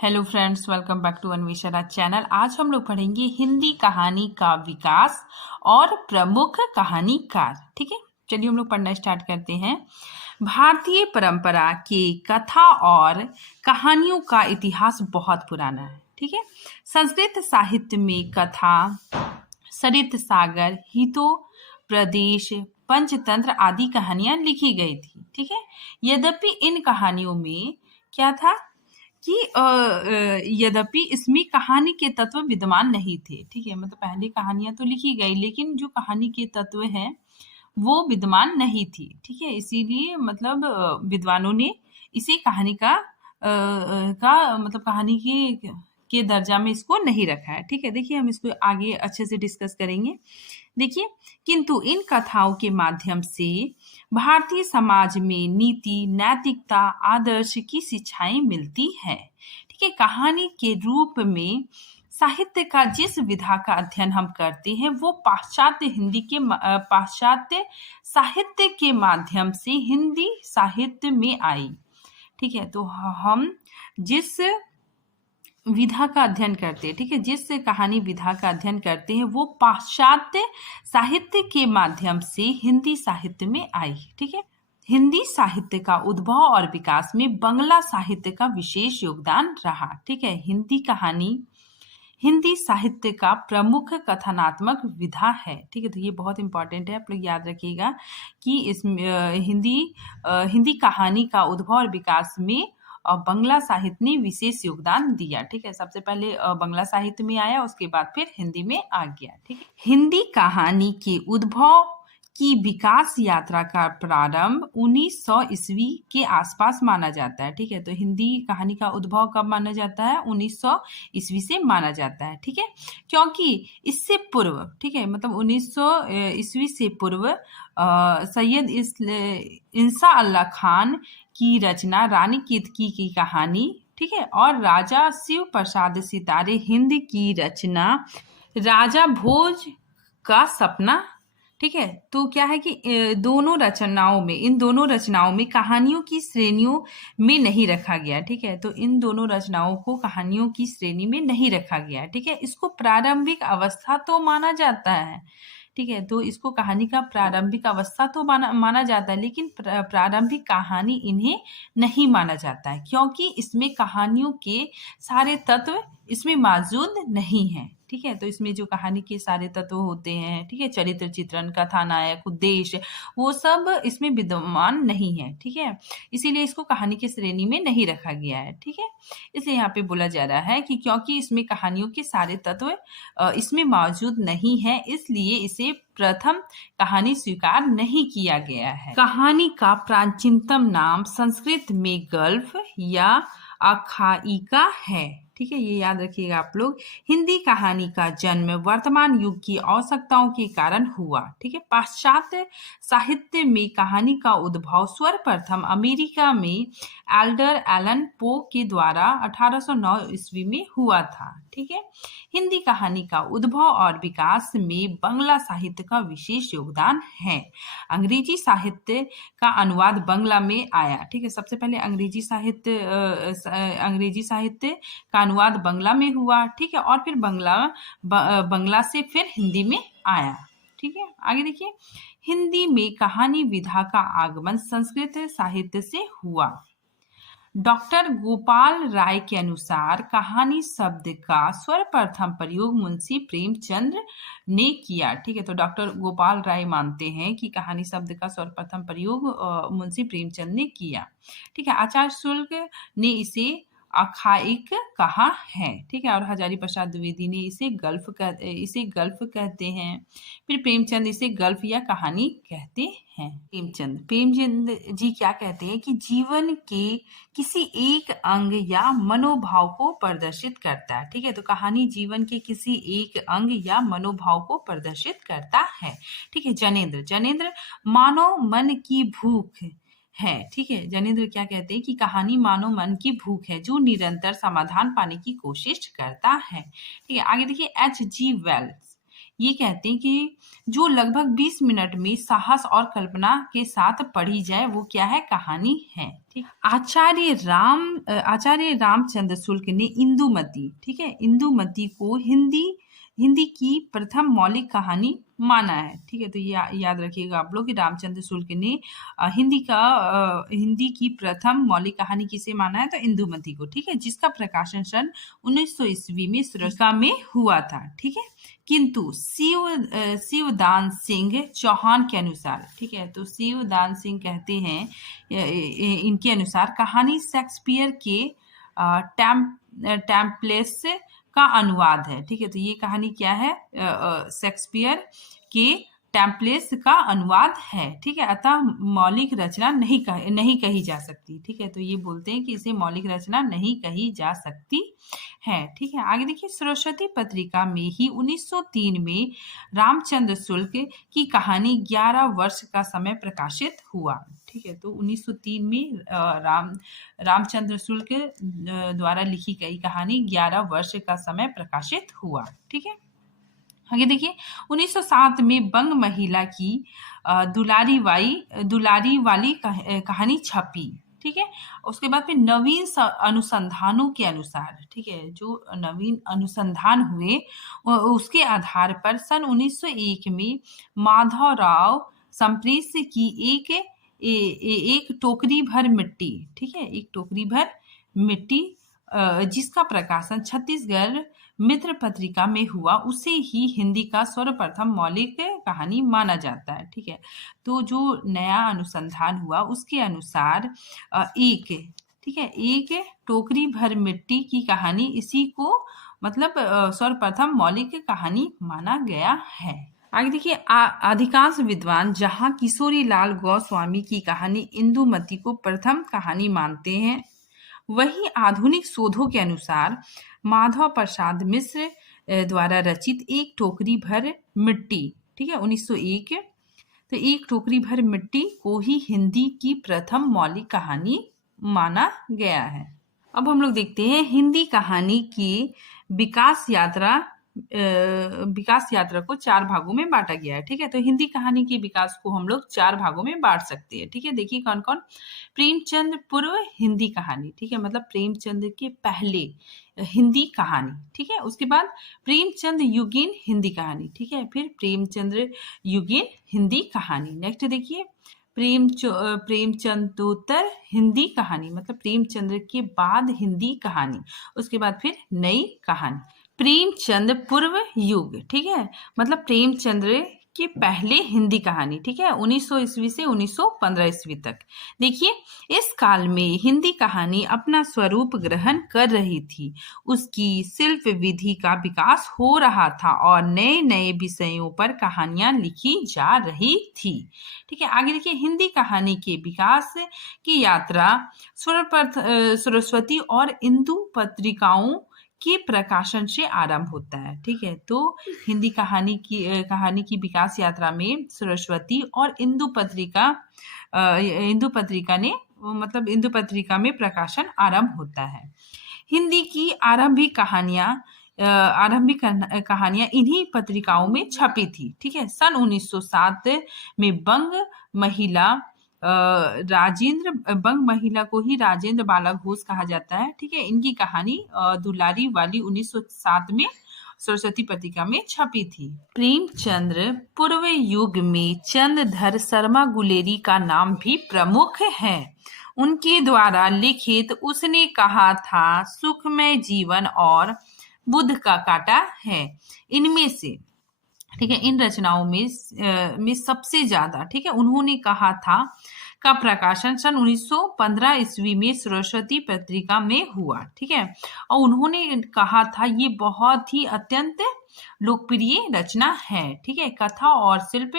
Hello friends, welcome back to Anvesha channel. आज हम लोग पढ़ेंगे हिंदी कहानी का विकास और प्रमुख कहानीकार। ठीक है, चलिए हम लोग पढ़ना स्टार्ट करते हैं। भारतीय परंपरा के कथा और कहानियों का इतिहास बहुत पुराना है। ठीक है, संस्कृत साहित्य में कथा, सरित सागर, हितो प्रदेश, पंचतंत्र आदि कहानियां लिखी गई थी। ठीक है, यद्यपि इन कहानियों में क्या था कि यद्यपि इसमें कहानी के तत्व विद्यमान नहीं थे। ठीक है, मतलब पहले कहानियां तो लिखी गई लेकिन जो कहानी के तत्व हैं वो विद्यमान नहीं थी। ठीक है, इसीलिए मतलब विद्वानों ने इसे कहानी का मतलब कहानी के दर्जा में इसको नहीं रखा है। ठीक है, देखिए हम इसको आगे अच्छे से डिस्कस करेंगे। देखिए, किंतु इन कथाओं के माध्यम से भारतीय समाज में नीति, नैतिकता, आदर्श की शिक्षाएं मिलती है। ठीक है, कहानी के रूप में साहित्य का जिस विधा का अध्ययन हम करते हैं वो पाश्चात्य साहित्य के माध्यम से हिंदी साहित्य में आई। ठीक है, तो हम जिस विधा का अध्ययन करते हैं, ठीक है, जिस कहानी विधा का अध्ययन करते हैं वो पाश्चात्य साहित्य के माध्यम से हिंदी साहित्य में आई। ठीक है, हिंदी साहित्य का उद्भव और विकास में बंगला साहित्य का विशेष योगदान रहा। ठीक है, हिंदी कहानी हिंदी साहित्य का प्रमुख कथनात्मक विधा है। ठीक है, तो ये बहुत इंपॉर्टेंट है, आप लोग याद रखिएगा कि इस हिंदी कहानी का उद्भव और विकास में बंगला साहित्य ने विशेष योगदान दिया। ठीक है, सबसे पहले बंगला साहित्य में आया, उसके बाद फिर हिंदी में आ गया। ठीक है, हिंदी कहानी के उद्भव की विकास यात्रा का प्रारंभ 1900 ईस्वी के आसपास माना जाता है। ठीक है, तो हिंदी कहानी का उद्भव कब माना जाता है? 1900 ईस्वी से माना जाता है। ठीक है, क्योंकि इससे पूर्व, ठीक है, मतलब 1900 ईस्वी से पूर्व सैयद इंसा अल्लाह खान की रचना रानी केतकी की कहानी, ठीक है, और राजा शिव प्रसाद सितारे हिंद की रचना राजा भोज का सपना। ठीक है, तो क्या है कि इन दोनों रचनाओं में कहानियों की श्रेणियों में नहीं रखा गया। ठीक है, तो इन दोनों रचनाओं को कहानियों की श्रेणी में नहीं रखा गया। ठीक है, इसको प्रारंभिक अवस्था तो माना जाता है। ठीक है, तो इसको कहानी का प्रारंभिक अवस्था तो माना जाता है, लेकिन प्रारंभिक कहानी इन्हें नहीं माना जाता है क्योंकि इसमें कहानियों के सारे तत्व इसमें मौजूद नहीं है। ठीक है, तो इसमें जो कहानी के सारे तत्व होते हैं, ठीक है, चरित्र चित्रण, कथानायक, उद्देश्य, वो सब इसमें विद्यमान नहीं है। ठीक है, इसीलिए इसको कहानी के श्रेणी में नहीं रखा गया है। ठीक है, इसलिए यहाँ पे बोला जा रहा है कि क्योंकि इसमें कहानियों के सारे तत्व इसमें मौजूद नहीं है, इसलिए इसे प्रथम कहानी स्वीकार नहीं किया गया है। कहानी का प्राचीनतम नाम संस्कृत में गल्फ या आख्यायिका है। ठीक है, ये याद रखिएगा आप लोग। हिंदी कहानी का जन्म वर्तमान युग की आवश्यकताओं के कारण हुआ। ठीक है, पाश्चात्य साहित्य में कहानी का उद्भव सर्वप्रथम अमेरिका में एल्डर एलन पो के द्वारा 1809 ईस्वी में हुआ था। ठीक है, हिंदी कहानी का उद्भव और विकास में बंगला साहित्य का विशेष योगदान है। अंग्रेजी साहित्य का अनुवाद बंगला में आया। ठीक है, सबसे पहले अंग्रेजी साहित्य का अनुवाद बंगला में हुआ। ठीक है, और फिर बंगला से फिर हिंदी में आया। ठीक है, आगे देखिए, हिंदी में कहानी विधा का आगमन संस्कृत साहित्य से हुआ। डॉक्टर गोपाल राय के अनुसार कहानी शब्द का सर्वप्रथम प्रयोग मुंशी प्रेमचंद ने किया। ठीक है, तो डॉक्टर गोपाल राय मानते हैं कि कहानी शब्द का सर्वप्रथम प्रयोग मुंशी प्रेमचंद ने किया। ठीक है, आचार्य शुक्ल ने इसे आख्यायिक कहा है। ठीक है, और हजारी प्रसाद द्विवेदी ने इसे गल्फ कहते हैं। फिर प्रेमचंद इसे गल्फ या कहानी कहते हैं। प्रेमचंद जी क्या कहते हैं कि जीवन के किसी एक अंग या मनोभाव को प्रदर्शित करता है। ठीक है, तो कहानी जीवन के किसी एक अंग या मनोभाव को प्रदर्शित करता है। ठीक है, जनेंद्र मानव मन की भूख है। ठीक है, जनेंद्र क्या कहते हैं कि कहानी मानव मन की भूख है जो निरंतर समाधान पाने की कोशिश करता है। ठीक है, आगे देखिए, H.G. वेल्स, ये कहते हैं कि जो लगभग 20 मिनट में साहस और कल्पना के साथ पढ़ी जाए वो क्या है, कहानी है। ठीक, आचार्य रामचंद्र शुक्ल ने इंदुमती, ठीक है, इंदुमती को हिंदी की प्रथम मौलिक कहानी माना है। ठीक है, तो ये याद रखिएगा आप लोग कि रामचंद्र शुक्ल ने हिंदी की प्रथम मौलिक कहानी किसे माना है, तो इंदुमती को। ठीक है, जिसका प्रकाशन सन 1900 ईस्वी में श्रीलंका में हुआ था। ठीक है, किंतु शिवदान सिंह चौहान के अनुसार, ठीक है, तो शिवदान सिंह कहते हैं इनके अनुसार कहानी शेक्सपियर के टेम्पलेट्स का अनुवाद है। ठीक है, तो ये कहानी क्या है, शेक्सपियर के टेम्पलेट्स का अनुवाद है। ठीक है, अतः मौलिक रचना नहीं कही जा सकती। ठीक है, तो ये बोलते हैं कि इसे मौलिक रचना नहीं कही जा सकती है। ठीक है, आगे देखिए, सरस्वती पत्रिका में ही 1903 में रामचंद्र शुक्ल की कहानी 11 वर्ष का समय प्रकाशित हुआ। ठीक है, तो 1903 में रामचंद्र शुक्ल द्वारा लिखी गई कहानी 11 वर्ष का समय प्रकाशित हुआ। ठीक है, आगे देखिए, 1907 में बंग महिला की दुलारी वाली कहानी छपी। ठीक है, उसके बाद फिर नवीन अनुसंधानों के अनुसार, ठीक है, जो नवीन अनुसंधान हुए उसके आधार पर सन 1901 में माधवराव संप्रेस की एक टोकरी भर मिट्टी, ठीक है, एक टोकरी भर मिट्टी जिसका प्रकाशन छत्तीसगढ़ मित्र पत्रिका में हुआ, उसे ही हिंदी का सर्वप्रथम मौलिक कहानी माना जाता है। ठीक है, तो जो नया अनुसंधान हुआ उसके अनुसार एक टोकरी भर मिट्टी की कहानी इसी को मतलब सर्वप्रथम मौलिक कहानी माना गया है। आगे देखिए, अधिकांश विद्वान जहां किशोरी लाल गोस्वामी की कहानी इंदुमती को प्रथम कहानी मानते हैं, वहीं आधुनिक शोधों के अनुसार माधव प्रसाद मिश्र द्वारा रचित एक टोकरी भर मिट्टी, ठीक है, 1901, तो एक टोकरी भर मिट्टी को ही हिंदी की प्रथम मौलिक कहानी माना गया है। अब हम लोग देखते हैं हिंदी कहानी की विकास यात्रा को 4 भागों में बांटा गया है। ठीक है, तो हिंदी कहानी के विकास को हम लोग 4 भागों में बांट सकते हैं। ठीक है, देखिए कौन कौन। प्रेमचंद पूर्व हिंदी कहानी, ठीक है, मतलब प्रेमचंद के पहले हिंदी कहानी। ठीक है, उसके बाद प्रेमचंद युगीन हिंदी कहानी। ठीक है, फिर प्रेमचंद्र युगीन हिंदी कहानी। नेक्स्ट देखिए, प्रेमचंदोत्तर हिंदी कहानी, मतलब प्रेमचंद्र के बाद हिंदी कहानी। उसके बाद फिर नई कहानी। प्रेमचंद पूर्व युग, ठीक है, मतलब प्रेमचंद्र के पहले हिंदी कहानी। ठीक है, 1900 ईस्वी से 1915 ईस्वी तक। देखिए, इस काल में हिंदी कहानी अपना स्वरूप ग्रहण कर रही थी, उसकी शिल्प विधि का विकास हो रहा था और नए नए विषयों पर कहानियां लिखी जा रही थी। ठीक है, आगे देखिए, हिंदी कहानी के विकास की यात्रा सरस्वती और इंदु पत्रिकाओं के प्रकाशन से आरंभ होता है। ठीक है, तो हिंदी कहानी की विकास यात्रा में सरस्वती और इंदु पत्रिका में प्रकाशन आरंभ होता है। हिंदी की आरंभिक कहानियां इन्हीं पत्रिकाओं में छपी थी। ठीक है, सन 1907 में बंग महिला को ही राजेंद्र बाला घोष कहा जाता है। ठीक है, इनकी कहानी दुलारी वाली 1907 में सरस्वती पत्रिका में छपी थी। प्रेमचंद्र पूर्व युग में चंद्रधर शर्मा गुलेरी का नाम भी प्रमुख है। उनके द्वारा लिखित उसने कहा था, सुखमय जीवन और बुद्ध का काटा है, इनमें से, ठीक है, इन रचनाओं में सबसे ज्यादा, ठीक है, उन्होंने कहा था का प्रकाशन सन 1915 ईस्वी में सरस्वती पत्रिका में हुआ। ठीक है, और उन्होंने कहा था ये बहुत ही अत्यंत लोकप्रिय रचना है। ठीक है, कथा और शिल्प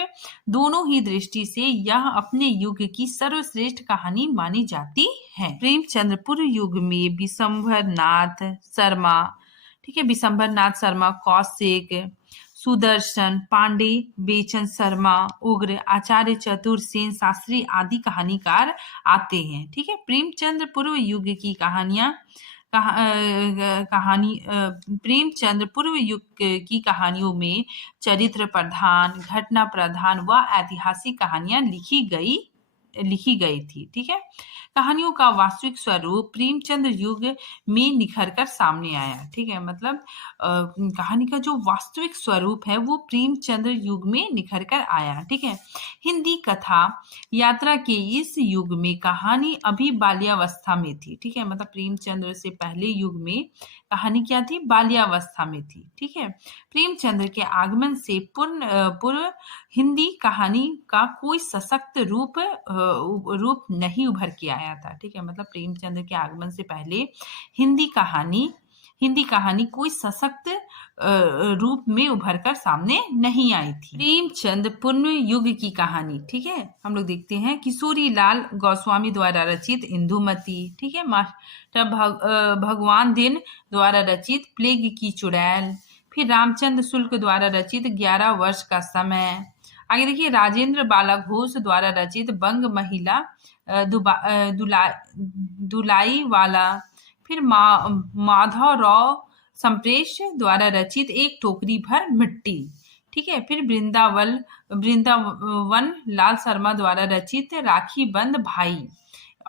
दोनों ही दृष्टि से यह अपने युग की सर्वश्रेष्ठ कहानी मानी जाती है। प्रेमचंद्र पूर्व युग में विशंभर नाथ शर्मा, कौशिक, सुदर्शन पांडे, बेचन शर्मा, उग्र, आचार्य चतुरसेन शास्त्री आदि कहानीकार आते हैं। ठीक है, प्रेमचंद्र पूर्व युग की कहानी प्रेमचंद पूर्व युग की कहानियों में चरित्र प्रधान, घटना प्रधान व ऐतिहासिक कहानियां लिखी गई थी। ठीक है, कहानियों का वास्तविक स्वरूप प्रेमचंद युग में निखर कर सामने आया। ठीक है, मतलब कहानी का जो वास्तविक स्वरूप है वो प्रेमचंद युग में निखर कर आया। ठीक है, हिंदी कथा यात्रा के इस युग में कहानी अभी बाल्यावस्था में थी। ठीक है, मतलब प्रेमचंद्र से पहले युग में कहानी क्या थी? बाल्यावस्था में थी। ठीक है, प्रेमचंद्र के आगमन से पूर्व हिंदी कहानी का कोई सशक्त रूप नहीं उभर के आया था। ठीक है, मतलब प्रेमचंद्र के आगमन से पहले हिंदी कहानी कोई सशक्त रूप में उभर कर सामने नहीं आई थी। प्रेमचंद पूर्ण युग की कहानी। ठीक है, हम लोग देखते हैं किशोरी लाल गोस्वामी द्वारा रचित इंदुमती। ठीक है, मास्टर भगवान दिन द्वारा रचित प्लेग की चुड़ैल। फिर रामचंद्र शुक्ल द्वारा रचित 11 वर्ष का समय। आगे देखिए राजेंद्र बाला घोष द्वारा रचित बंग महिला दुलाई वाला। फिर माधव राव संप्रेष द्वारा रचित एक टोकरी भर मिट्टी। ठीक है, फिर वृंदावन लाल शर्मा द्वारा रचित राखी बंद भाई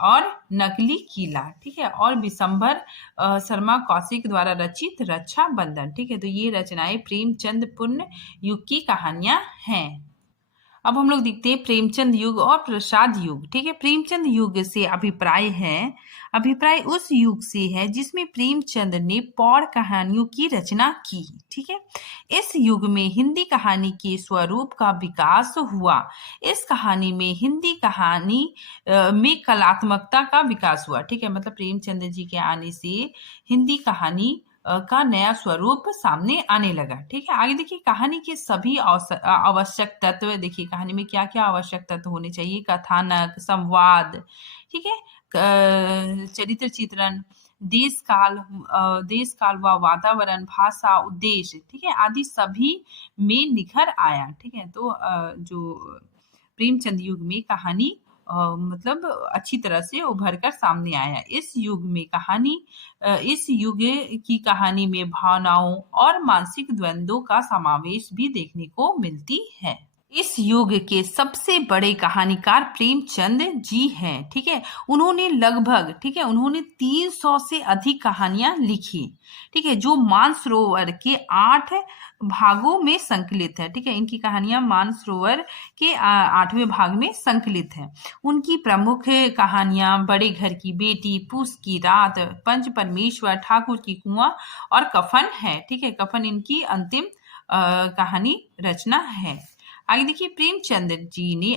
और नकली किला। ठीक है, और विशंभर शर्मा कौशिक द्वारा रचित रक्षा बंधन। ठीक है, तो ये रचनाएं प्रेमचंद पूर्ण युग की कहानियां हैं। अब हम लोग देखते हैं प्रेमचंद युग और प्रसाद युग। ठीक है, प्रेमचंद युग से अभिप्राय उस युग से है जिसमें प्रेमचंद ने पौड़ कहानियों की रचना की। ठीक है, इस युग में हिंदी कहानी के स्वरूप का विकास हुआ। इस कहानी में हिंदी कहानी में कलात्मकता का विकास हुआ। ठीक है, मतलब प्रेमचंद जी के आने से हिंदी कहानी का नया स्वरूप सामने आने लगा। ठीक है, आगे देखिए कहानी के सभी आवश्यक तत्व। देखिए कहानी में क्या क्या आवश्यक तत्व होने चाहिए? कथानक, संवाद, ठीक है, चरित्र चित्रण, देश काल व वातावरण, भाषा, उद्देश्य, ठीक है, आदि सभी में निखर आया। ठीक है, तो जो प्रेमचंद युग में कहानी मतलब अच्छी तरह से उभर कर सामने आया। इस युग की कहानी में भावनाओं और मानसिक द्वंद्वों का समावेश भी देखने को मिलती है। इस युग के सबसे बड़े कहानीकार प्रेमचंद जी हैं। ठीक है, उन्होंने लगभग 300 से अधिक कहानियां लिखी। ठीक है, जो मानसरोवर के 8 भागों में संकलित है। ठीक है, इनकी कहानियां मानसरोवर के 8वें भाग में संकलित है। उनकी प्रमुख कहानियां बड़े घर की बेटी, पूस की रात, पंच परमेश्वर, ठाकुर की कुआं और कफन है। ठीक है, कफन इनकी अंतिम कहानी रचना है। आगे देखिए प्रेमचंद ने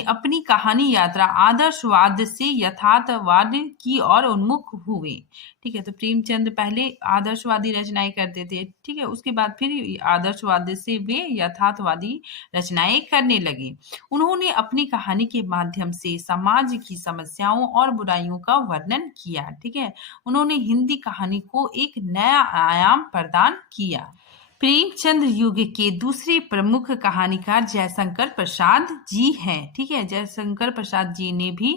अपनी कहानी यात्रा आदर्शवाद से यथार्थवाद की ओर उन्मुख हुए। ठीक है, तो प्रेमचंद पहले आदर्शवादी रचनाएं करते थे। ठीक है, उसके बाद फिर आदर्शवाद से वे यथार्थवादी रचनाएं करने लगे। उन्होंने अपनी कहानी के माध्यम से समाज की समस्याओं और बुराइयों का वर्णन किया। ठीक है, उन्होंने हिंदी कहानी को एक नया आयाम प्रदान किया। प्रेमचंद युग के दूसरे प्रमुख कहानीकार जयशंकर प्रसाद जी हैं। ठीक है, जयशंकर प्रसाद जी ने भी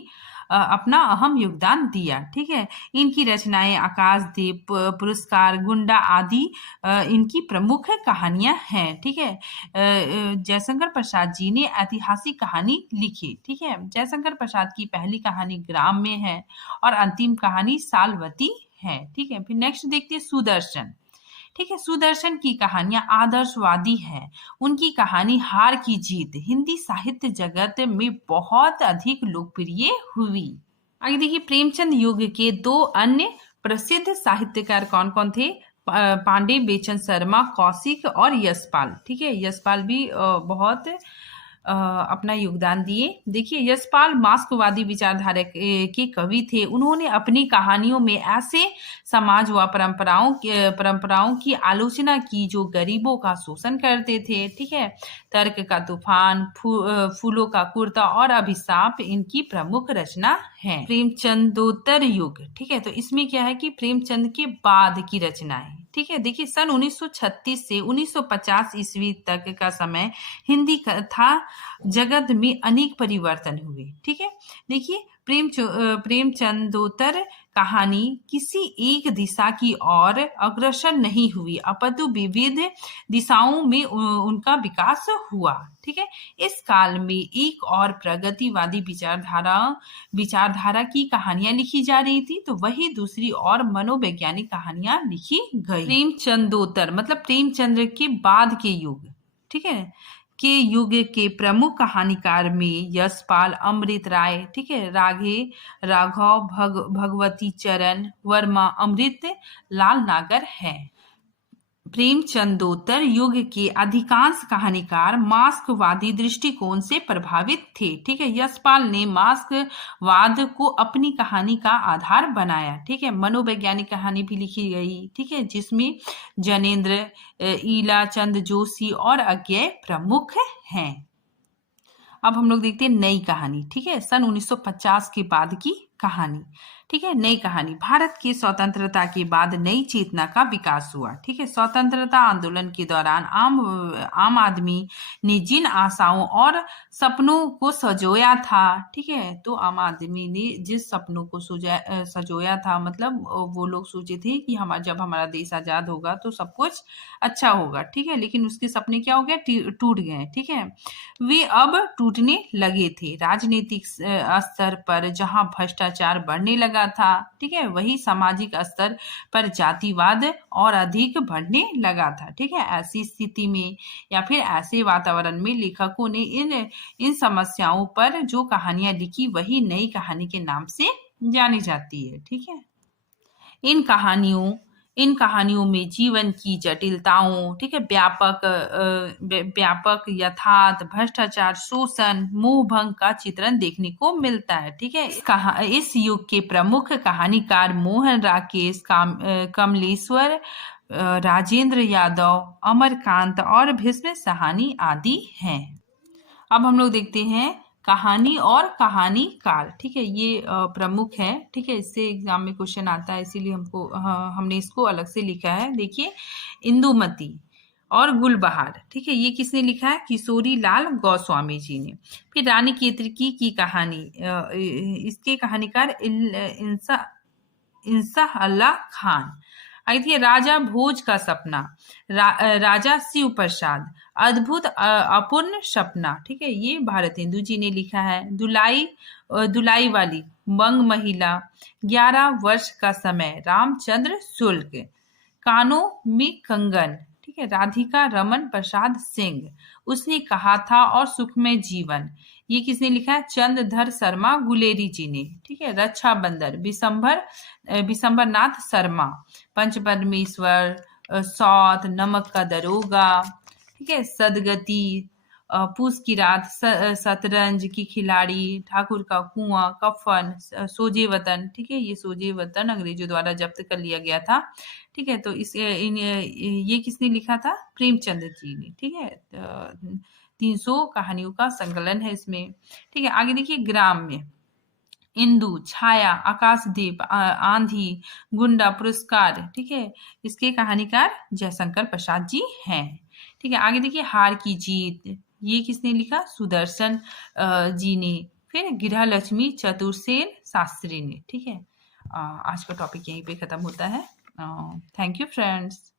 अपना अहम योगदान दिया। ठीक है, इनकी रचनाएं आकाशदीप पुरस्कार, गुंडा आदि इनकी प्रमुख कहानियां हैं। ठीक है, जयशंकर प्रसाद जी ने ऐतिहासिक कहानी लिखी। ठीक है, जयशंकर प्रसाद की पहली कहानी ग्राम में है और अंतिम कहानी सालवती है। ठीक है, फिर नेक्स्ट देखते हैं सुदर्शन। ठीक है, सुदर्शन की कहानियां आदर्शवादी है। उनकी कहानी हार की जीत हिंदी साहित्य जगत में बहुत अधिक लोकप्रिय हुई। आगे देखिए प्रेमचंद युग के 2 अन्य प्रसिद्ध साहित्यकार कौन कौन थे? पांडे बेचन शर्मा, कौशिक और यशपाल। ठीक है, यशपाल भी बहुत अपना योगदान दिए। देखिए यशपाल मार्क्सवादी विचारधारा के कवि थे। उन्होंने अपनी कहानियों में ऐसे समाज व परंपराओं की आलोचना की जो गरीबों का शोषण करते थे। ठीक है, तर्क का तूफान, फूलों का कुर्ता और अभिशाप इनकी प्रमुख रचना है। प्रेमचंदोत्तर युग। ठीक है, तो इसमें क्या है कि प्रेमचंद के बाद की रचनाएं। ठीक है, देखिए सन 1936 से 1950 ईस्वी तक का समय हिंदी कथा जगत में अनेक परिवर्तन हुए। ठीक है, देखिए प्रेमचंदोत्तर कहानी किसी एक दिशा की ओर अग्रसर नहीं हुई, अपितु विविध दिशाओं में उनका विकास हुआ। ठीक है, इस काल में एक और प्रगतिवादी विचारधारा की कहानियां लिखी जा रही थी, तो वही दूसरी और मनोवैज्ञानिक कहानियां लिखी गई। प्रेमचंदोत्तर मतलब प्रेमचंद्र के बाद के युग, ठीक है, के युग के प्रमुख कहानीकार में यशपाल, अमृत राय, ठीक है, राघव भगवती चरण वर्मा, अमृत लाल नागर है। प्रेमचंदोत्तर युग के अधिकांश कहानीकार मार्क्सवादी दृष्टिकोण से प्रभावित थे। ठीक है, यशपाल ने मार्क्सवाद को अपनी कहानी का आधार बनाया। ठीक है, मनोवैज्ञानिक कहानी भी लिखी गई, ठीक है, जिसमें जनेन्द्र, ईलाचंद जोशी और अज्ञे प्रमुख हैं। अब हम लोग देखते हैं नई कहानी। ठीक है, सन 1950 के बाद की कहानी। ठीक है, नई कहानी। भारत की स्वतंत्रता के बाद नई चेतना का विकास हुआ। ठीक है, स्वतंत्रता आंदोलन के दौरान आम आदमी ने जिन आशाओं और सपनों को सजोया था, ठीक है, तो आम आदमी ने जिस सपनों को सजोया था, मतलब वो लोग सोचे थे कि जब हमारा देश आजाद होगा तो सब कुछ अच्छा होगा। ठीक है, लेकिन उसके सपने क्या हो गए, टूट गए। ठीक है, वे अब टूटने लगे थे। राजनीतिक स्तर पर जहां भ्रष्टाचार बढ़ने लगा था, ठीक है, वही सामाजिक स्तर पर जातिवाद और अधिक बढ़ने लगा था। ठीक है, ऐसी स्थिति में या फिर ऐसे वातावरण में लेखकों ने इन समस्याओं पर जो कहानियां लिखी वही नई कहानी के नाम से जानी जाती है। ठीक है, इन कहानियों में जीवन की जटिलताओं, ठीक है, व्यापक यथार्थ, भ्रष्टाचार, शोषण, मोहभंग का चित्रण देखने को मिलता है। ठीक है, इस युग के प्रमुख कहानीकार मोहन राकेश, कमलेश्वर, राजेंद्र यादव, अमरकांत और भीष्म साहनी आदि हैं। अब हम लोग देखते हैं कहानी और कहानी काल। ठीक है, ये प्रमुख है। ठीक है, इससे एग्जाम में क्वेश्चन आता है, इसीलिए हमने इसको अलग से लिखा है। देखिए, इंदुमती और गुलबहार, ठीक है, ये किसने लिखा है, किशोरी लाल गोस्वामी जी ने। फिर रानी केतकी की कहानी, इसके कहानीकार इंसाह अल्लाह खान। आई थी राजा भोज का सपना, राजा शिव प्रसाद, अद्भुत अपूर्ण सपना। ठीक है, ये भारतेंदु जी ने लिखा है। दुलाई वाली बंग महिला, 11 वर्ष का समय, रामचंद्र शुक्ल, कानों में कंगन, ठीक है, राधिका रमन प्रसाद सिंह, उसने कहा था और सुखमय जीवन, ये किसने लिखा है, चंद्रधर शर्मा गुलेरी जी ने। ठीक है, रक्षा बंदर, विशंबर नाथ शर्मा, पंचपरमेश्वर, सौत, नमक का दरोगा, ठीक है, सदगति, पूस की रात, शतरंज की खिलाड़ी, ठाकुर का कुआं, कफन, सोजे वतन। ठीक है, ये सोजे वतन अंग्रेजों द्वारा जब्त कर लिया गया था। ठीक है, तो ये किसने लिखा था, प्रेमचंद जी ने। ठीक है, 300 कहानियों का संकलन है इसमें। ठीक है, आगे देखिए ग्राम में इंदु, छाया, आकाशदीप, आंधी, गुंडा, पुरस्कार। ठीक है, इसके कहानीकार जयशंकर प्रसाद जी हैं। ठीक है, आगे देखिए हार की जीत, ये किसने लिखा, सुदर्शन जी ने। फिर गृह लक्ष्मी, चतुर्सेन शास्त्री ने। ठीक है, आज का टॉपिक यहीं पे खत्म होता है। Thank you friends.